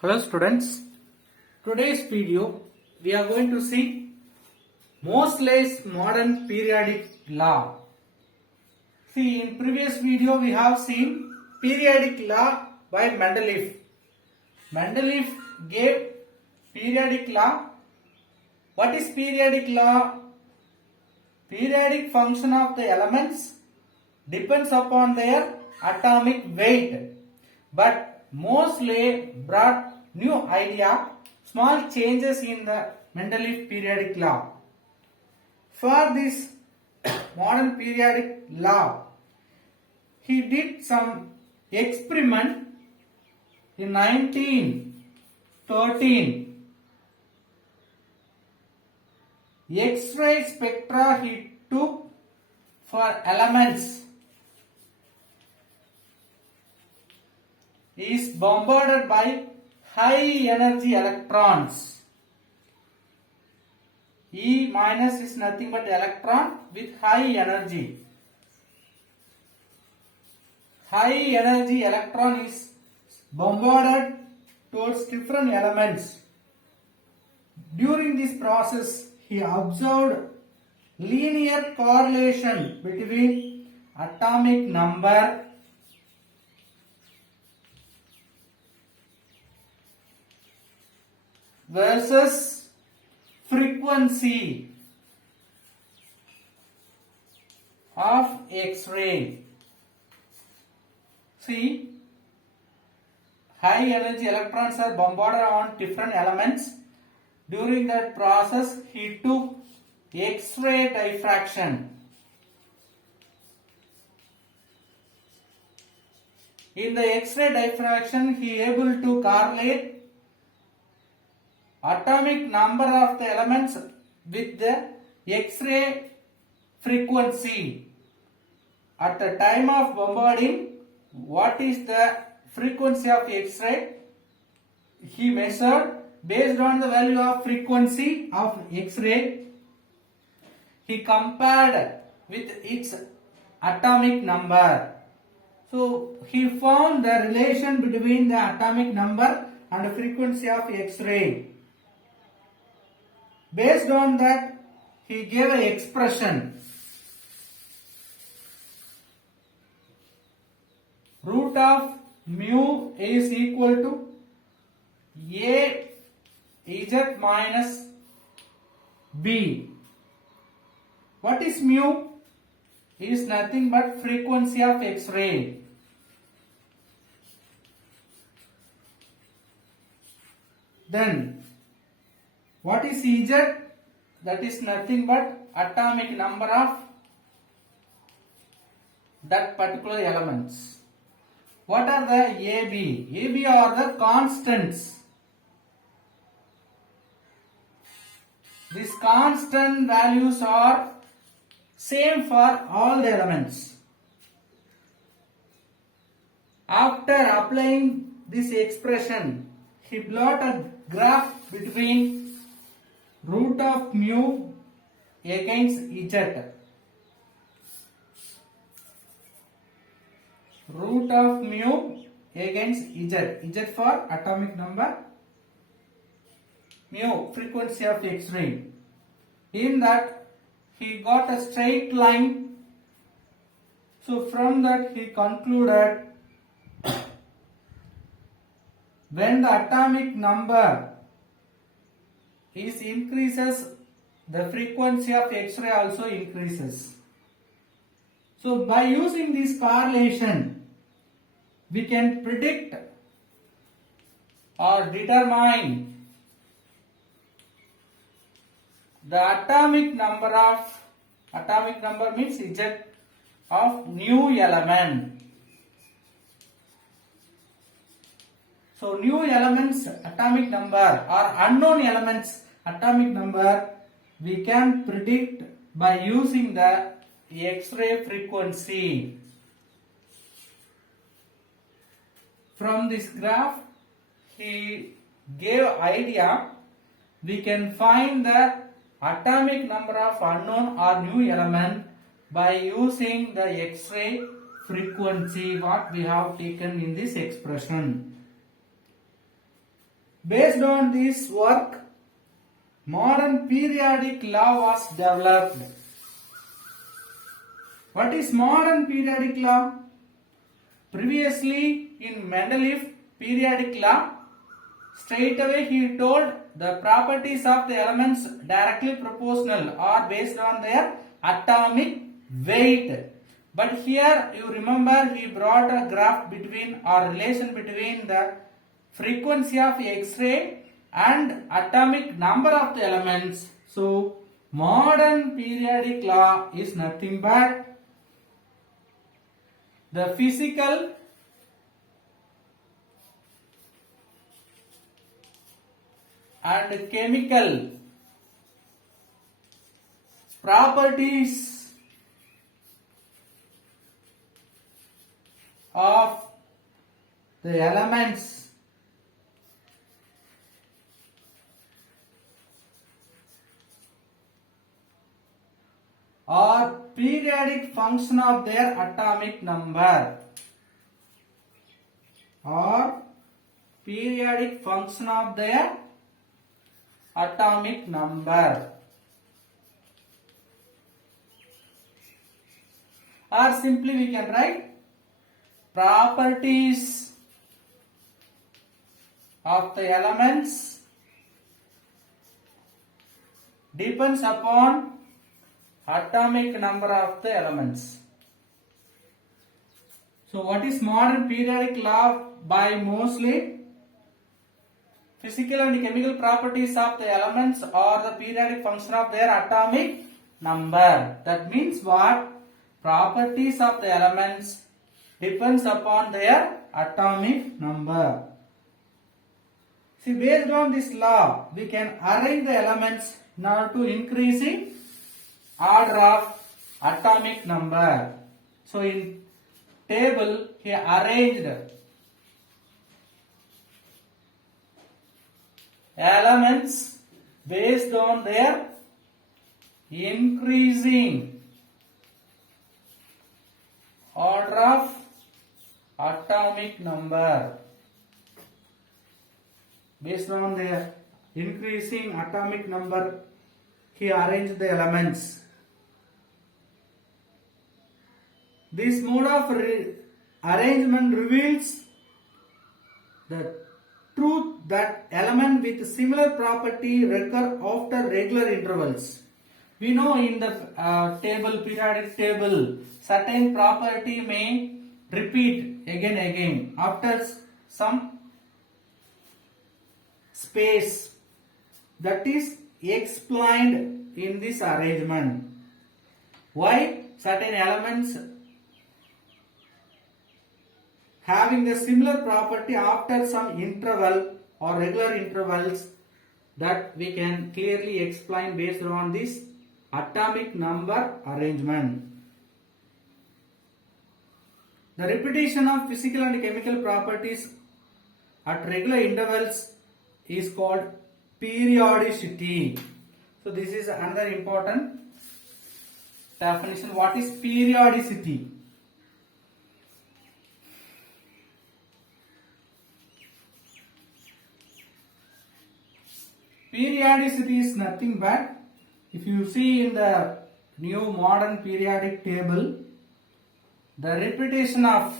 Hello students, today's video we are going to see Moseley's modern periodic law. See, in previous video we have seen periodic law by Mendeleev. Mendeleev gave periodic law. What is periodic law? Periodic function of the elements depends upon their atomic weight. But Moseley brought new idea, small changes in the Mendeleev periodic law. For this modern periodic law, he did some experiment in 1913. X-ray spectra he took for elements is bombarded by high energy electrons. E minus is nothing but electron with high energy. High energy electron is bombarded towards different elements. During this process, he observed linear correlation between atomic number versus frequency of X-ray. See, high energy electrons are bombarded on different elements. During that process, he took X-ray diffraction. In the X-ray diffraction, he able to correlate atomic number of the elements with the X-ray frequency. At the time of bombarding, what is the frequency of X-ray? He measured based on the value of frequency of X-ray. He compared with its atomic number. So he found the relation between the atomic number and the frequency of X-ray. Based on that, he gave an expression. Root of mu is equal to A Z minus B. What is mu? Is nothing but frequency of X-ray. Then what is Ez? That is nothing but atomic number of that particular elements. What are the AB? AB are the constants. These constant values are same for all the elements. After applying this expression, he plot a graph between root of mu against Z. Root of mu against Z. Z for atomic number, mu frequency of X-ray. In that he got a straight line. So from that he concluded when the atomic number is increases, the frequency of X-ray also increases. So by using this correlation, we can predict or determine the atomic number means Z of new element. So new elements atomic number or unknown elements atomic number we can predict by using the X-ray frequency. From this graph he gave idea we can find the atomic number of unknown or new element by using the X-ray frequency what we have taken in this expression. Based on this work, modern periodic law was developed. What is modern periodic law? Previously in Mendeleev periodic law, straight away he told the properties of the elements directly proportional or based on their atomic weight. But here you remember he brought a graph between or relation between the frequency of X-ray and atomic number of the elements. So modern periodic law is nothing but the physical and chemical properties of the elements or periodic function of their atomic number or periodic function of their atomic number, or simply we can write properties of the elements depends upon atomic number of the elements. So what is modern periodic law? By mostly physical and chemical properties of the elements or the periodic function of their atomic number. That means what? Properties of the elements depends upon their atomic number. See, based on this law, we can arrange the elements in order to increase in order of atomic number. So in table he arranged elements based on their increasing order of atomic number. Based on their increasing atomic number, he arranged the elements. This mode of arrangement reveals the truth that elements with similar property recur after regular intervals. We know in the periodic table, certain property may repeat again after some space. That is explained in this arrangement. Why certain elements having the similar property after some interval or regular intervals, that we can clearly explain based on this atomic number arrangement. The repetition of physical and chemical properties at regular intervals is called periodicity. So this is another important definition. What is periodicity? Periodicity is nothing but, if you see in the new modern periodic table, the repetition of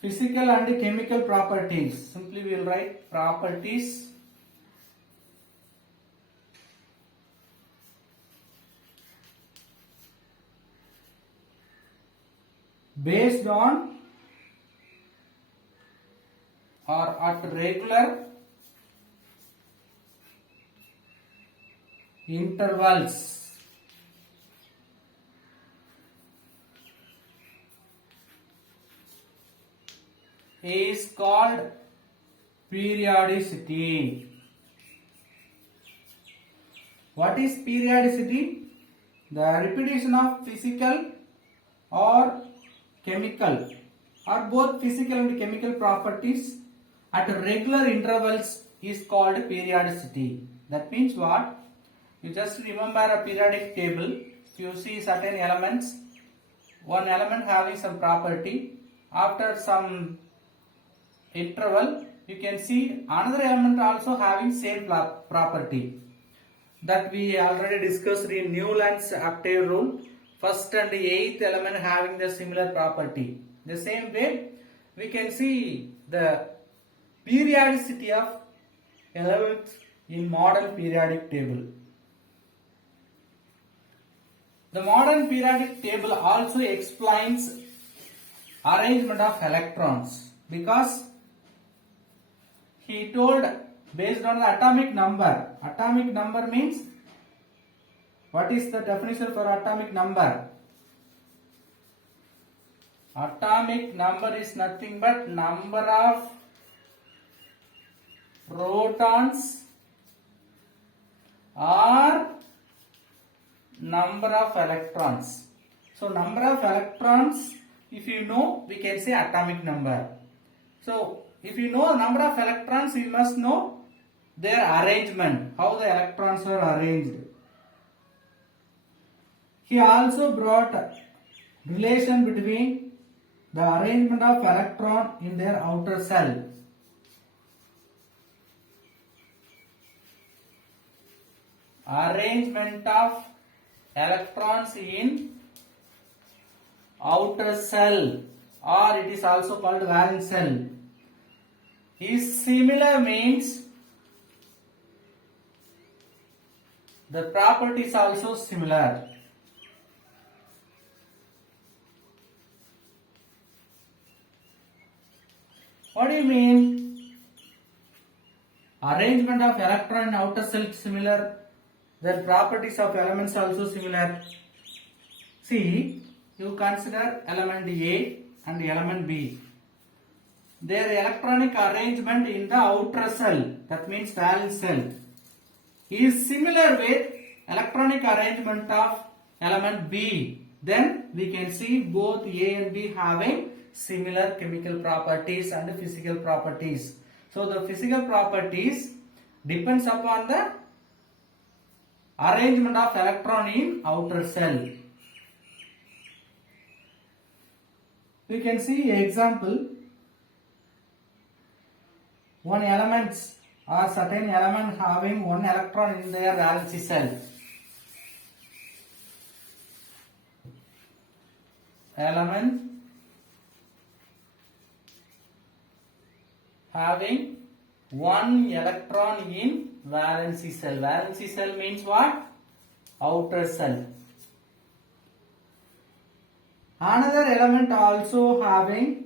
physical and chemical properties. Simply we will write properties based on or at regular intervals is called periodicity. What is periodicity? The repetition of physical or chemical or both physical and chemical properties at regular intervals is called periodicity. That means what? You just remember a periodic table. if you see certain elements, one element having some property, after some interval you can see another element also having same property. That we already discussed in Newland's octave rule. First and eighth element having the similar property. The same way we can see the periodicity of elements in modern periodic table. The modern periodic table also explains arrangement of electrons, because he told based on the atomic number. Atomic number means, what is the definition for atomic number? Atomic number is nothing but number of protons or number of electrons. So number of electrons, if you know, we can say atomic number. So if you know number of electrons, you must know their arrangement, how the electrons are arranged. He also brought relation between the arrangement of electron in their outer shell. Arrangement of electrons in outer shell, or it is also called valence shell, is similar, means the property is also similar. What do you mean? Arrangement of electron in outer shell similar, the properties of elements also similar. See, you consider element A and element B. Their electronic arrangement in the outer shell, that means valence shell, is similar with electronic arrangement of element B. Then we can see both A and B having similar chemical properties and physical properties. So the physical properties depends upon the arrangement of electron in outer shell. We can see example. One elements or certain element having one electron in their valence shell. Element having one electron in valence shell. Valence shell means what? Outer shell. Another element also having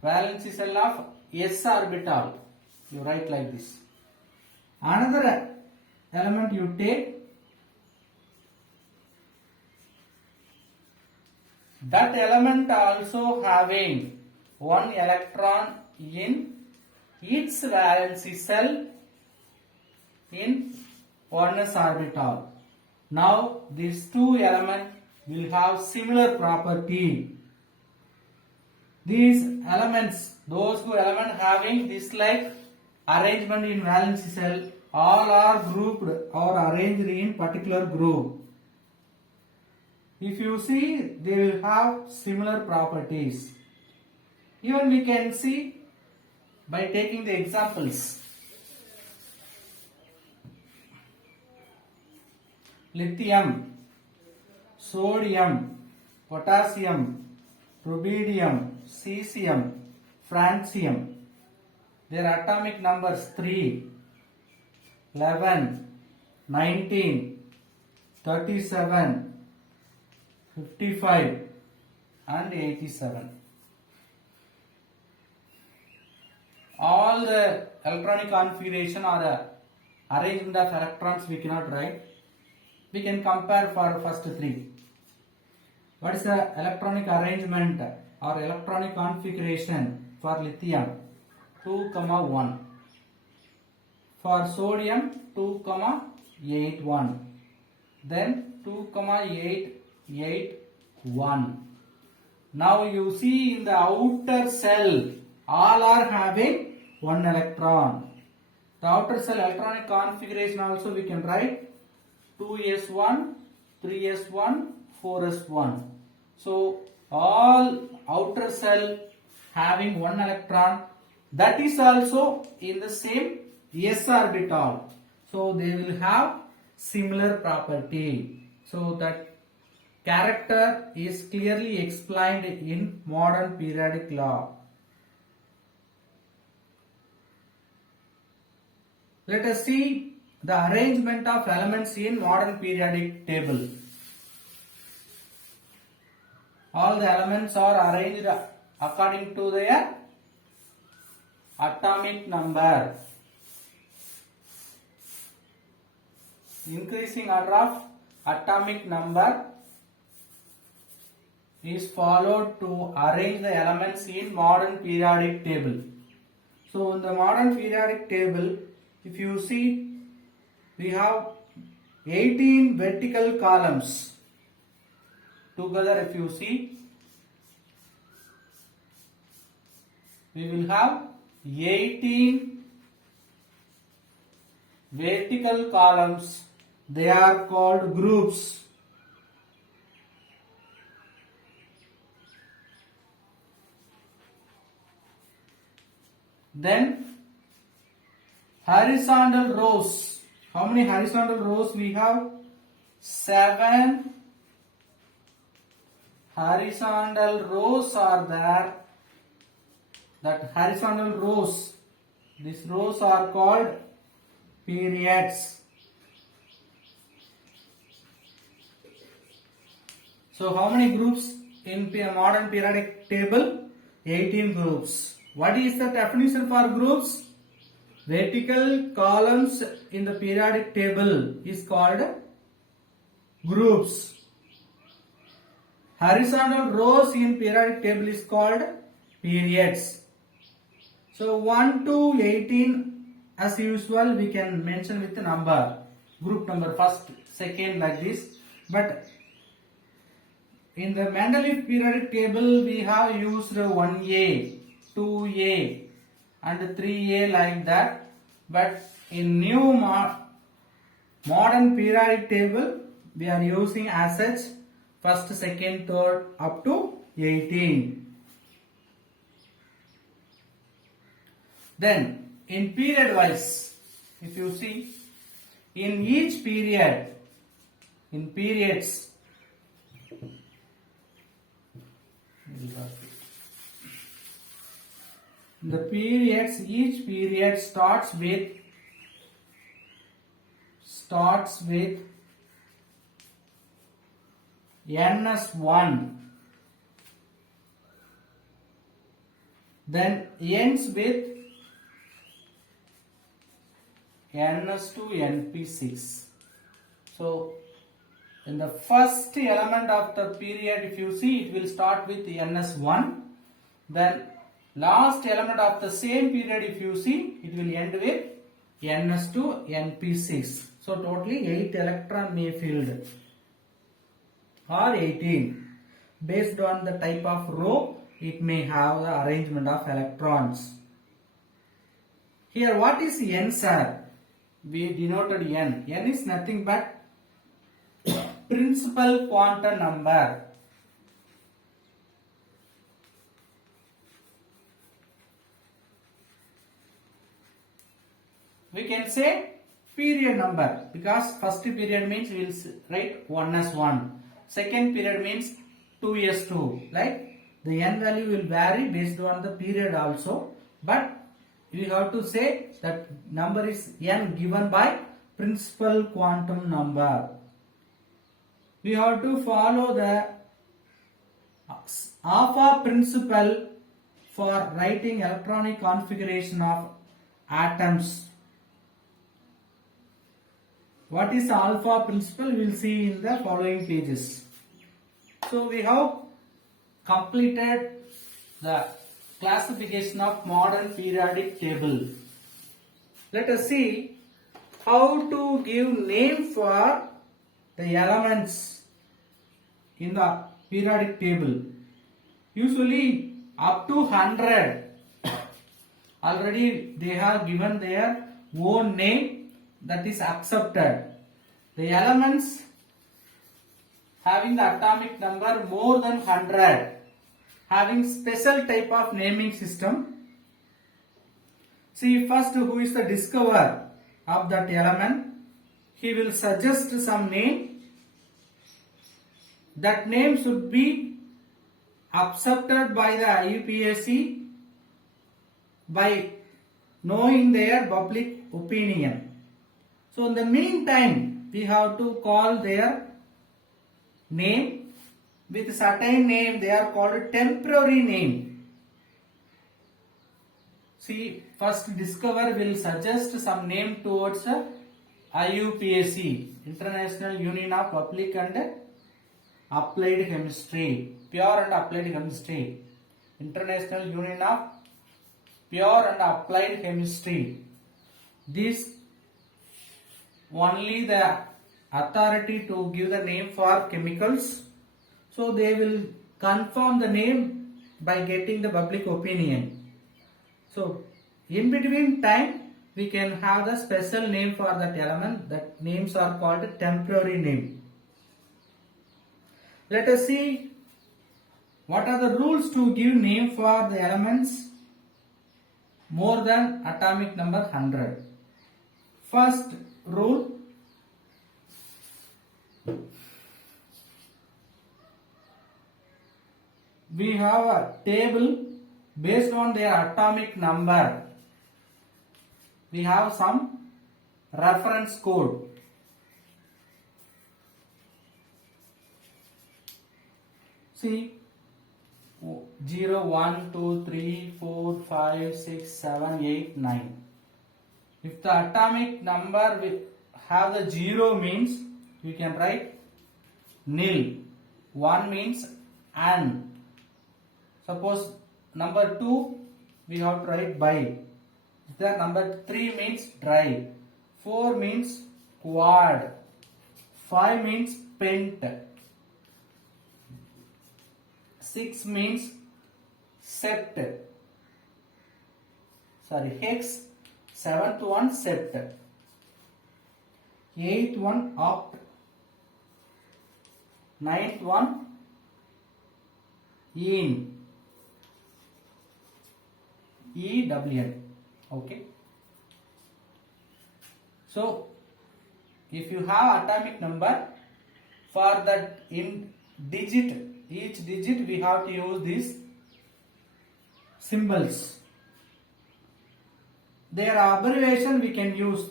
valence shell of s orbital. You write like this. Another element you take, that element also having one electron in its valence shell in 1s orbital. Now these two elements will have similar property. These elements, those two elements having this like arrangement in valence shell, all are grouped or arranged in particular group. If you see, they will have similar properties. Even we can see by taking the examples. Lithium, sodium, potassium, rubidium, cesium, francium. Their atomic numbers 3, 11, 19, 37, 55 and 87. All the electronic configuration or the arrangement of electrons we cannot write. We can compare for first three. What is the electronic arrangement or electronic configuration for lithium? 2, 1. For sodium 2, 8, 1. Then 2, 8, 8, 1. Now you see in the outer shell all are having one electron. The outer cell electronic configuration also we can write 2s1, 3s1, 4s1. So all outer cell having one electron, that is also in the same s orbital. So they will have similar property. So that character is clearly explained in modern periodic law. Let us see the arrangement of elements in modern periodic table. All the elements are arranged according to their atomic number. Increasing order of atomic number is followed to arrange the elements in modern periodic table. So in the modern periodic table, if you see, we have 18 vertical columns. Together if you see, we will have 18 vertical columns. They are called groups. Then horizontal rows. How many horizontal rows we have? 7 horizontal rows are there. That horizontal rows, these rows are called periods. So how many groups in modern periodic table? 18 groups. What is the definition for groups? Vertical columns in the periodic table is called groups. Horizontal rows in periodic table is called periods. So 1 to 18 as usual we can mention with the number. Group number first, second like this. But in the Mendeleev periodic table we have used 1A, 2A and 3A like that. But in new modern periodic table we are using as such first, second, third up to 18. Then in period wise, if you see, in each period, in periods, the periods, each period starts with ns1, then ends with ns2 np6. So in the first element of the period, if you see, it will start with ns1, then last element of the same period, if you see, it will end with ns2 np6. So totally 8 electron may filled or 18. Based on the type of row, it may have the arrangement of electrons. Here what is n, sir? We denoted n. N is nothing but principal quantum number. We can say period number because first period means we will write 1 as 1. Second period means 2 as 2. Like the n value will vary based on the period also. But we have to say that number is n given by principal quantum number. We have to follow the alpha principle for writing electronic configuration of atoms. What is alpha principle? We will see in the following pages. So we have completed the classification of modern periodic table. Let us see how to give name for the elements in the periodic table. Usually up to 100 already they have given their own name, that is accepted. The elements having the atomic number more than 100 having special type of naming system. See first who is the discoverer of that element. He will suggest some name. That name should be accepted by the IUPAC by knowing their public opinion. So in the meantime, we have to call their name with certain name. They are called temporary name. See, first discover will suggest some name towards IUPAC, International Union of Public and Applied Chemistry, Pure and Applied Chemistry, International Union of Pure and Applied Chemistry. This only the authority to give the name for chemicals. So they will confirm the name by getting the public opinion. So in between time we can have the special name for that element. That names are called temporary name. Let us see what are the rules to give name for the elements more than atomic number 100. First rule, we have a table based on their atomic number. We have some reference code. See 0, 1, 2, 3, 4, 5, 6, 7, 8, 9. If the atomic number will have the 0 means you can write nil. 1 means an. Suppose number 2 we have to write bi. The number 3 means dry. 4 means quad. 5 means pent. 6 means sept. Sorry, hex. 7th one sept. 8th one oct. 9th one in. EWN. Okay. So if you have atomic number, for that in digit, each digit we have to use these symbols. Their abbreviation we can use.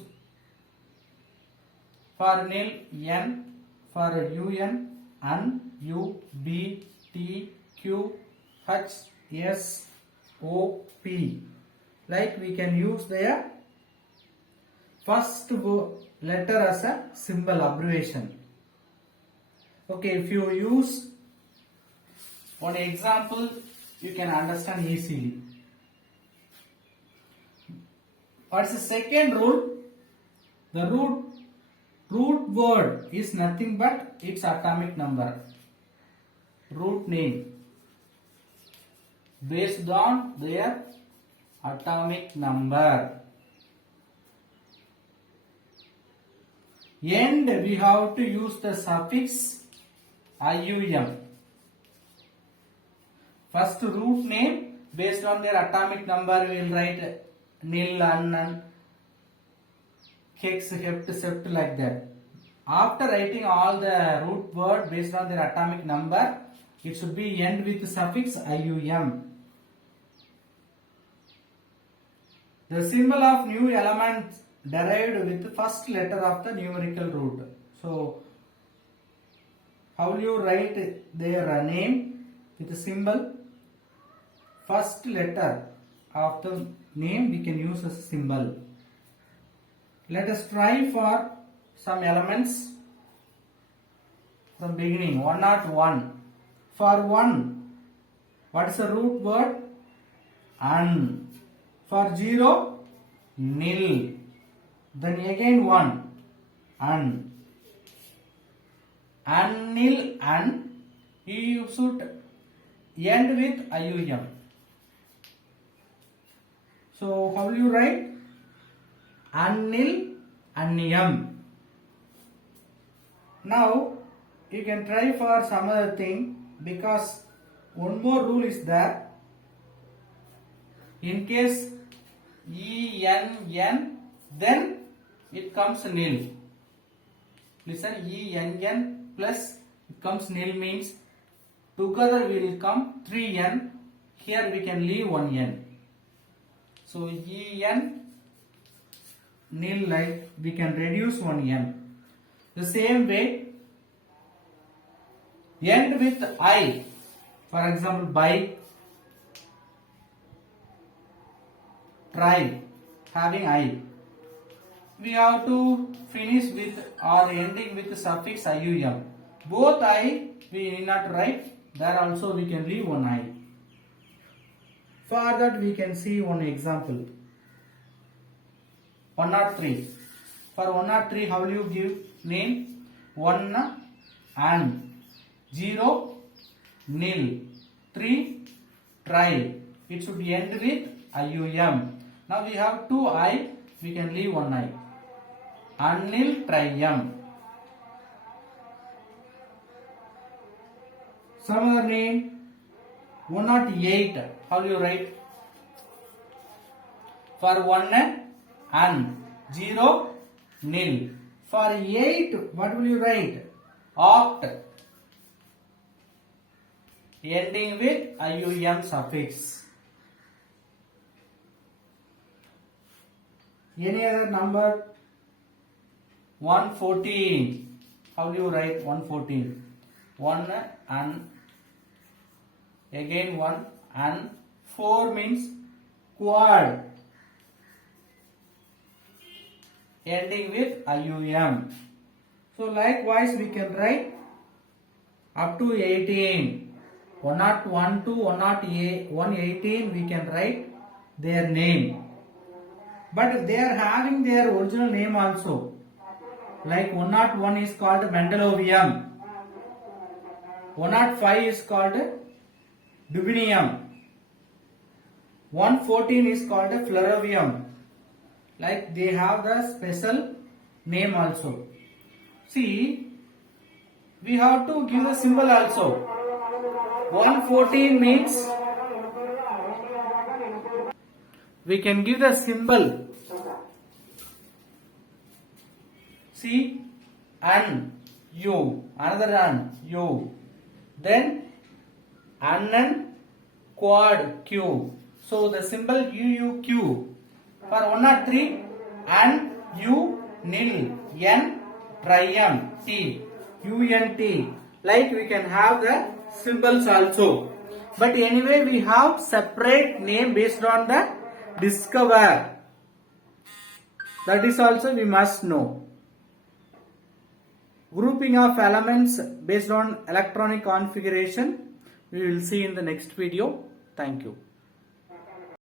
For nil N, for UN N, U, B, T, Q, H, S, O, P. Like we can use their first letter as a symbol abbreviation. Okay, if you use one example, you can understand easily. What's the second rule? The root word is nothing but its atomic number. Root name based on their atomic number. End we have to use the suffix IUM. First root name based on their atomic number we will write nil, an, hex, hept, sept like that. After writing all the root word based on their atomic number, it should be end with suffix IUM. The symbol of new element derived with the first letter of the numerical root. So how will you write their name with the symbol? First letter of the name we can use as a symbol. Let us try for some elements from beginning. 101. For 1, what is the root word? An. For 0, nil. Then again 1, an. An, nil, an. You should end with IUM. So how will you write? Annil, Anniyam. Now you can try for some other thing, because one more rule is there. In case ENN, then it comes nil. Listen, ENN plus it comes nil means together will come 3n. Here we can leave 1n. So En nil, like we can reduce 1n. The same way, end with I. For example, bike, try, having I. We have to finish with or ending with the suffix ium. Both I we need not write. There also we can leave one I. For that we can see one example. 103. For 103, how will you give name? 1 and 0 nil, 3 try. It should end with ium. Now we have 2 I, we can leave 1 I. Annil, trium. Some other name. 108. How will you write? For 1 and 0 nil. For 8, what will you write? Oct. Ending with ium suffix. Any other number? 114. How do you write 114? 1 and again 1 and 4 means quad. Ending with ium. So likewise we can write up to 18. 101 to 118 we can write their name. But they are having their original name also. Like 101 is called Mendelevium. 105 is called Dubinium. 114 is called Flerovium. Like they have the special name also. See, we have to give the symbol also. 114 means we can give the symbol. See, an, u, another an, u. Then an, quad, q. So the symbol UUQ. For 103, an, u, nil, n, trium, t, unt. Like we can have the symbols also. But anyway, we have separate name based on the discover. That is also we must know. Grouping of elements based on electronic configuration we will see in the next video. Thank you.